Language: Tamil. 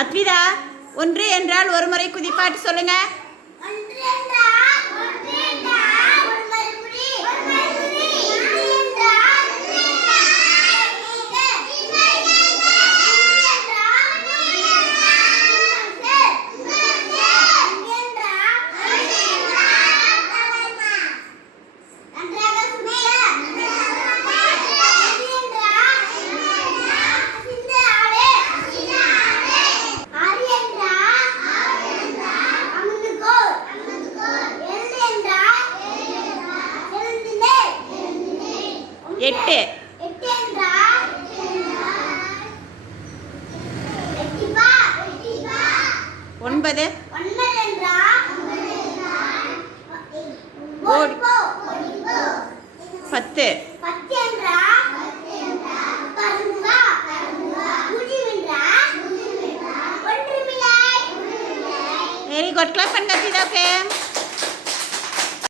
அத்விதா, ஒன்று என்றால் ஒரு முறை குதிப்பாட்டு சொல்லுங்க. எட்டு. ஒன்பது. பத்து. Very good. கிளாப் பண்ணுங்க.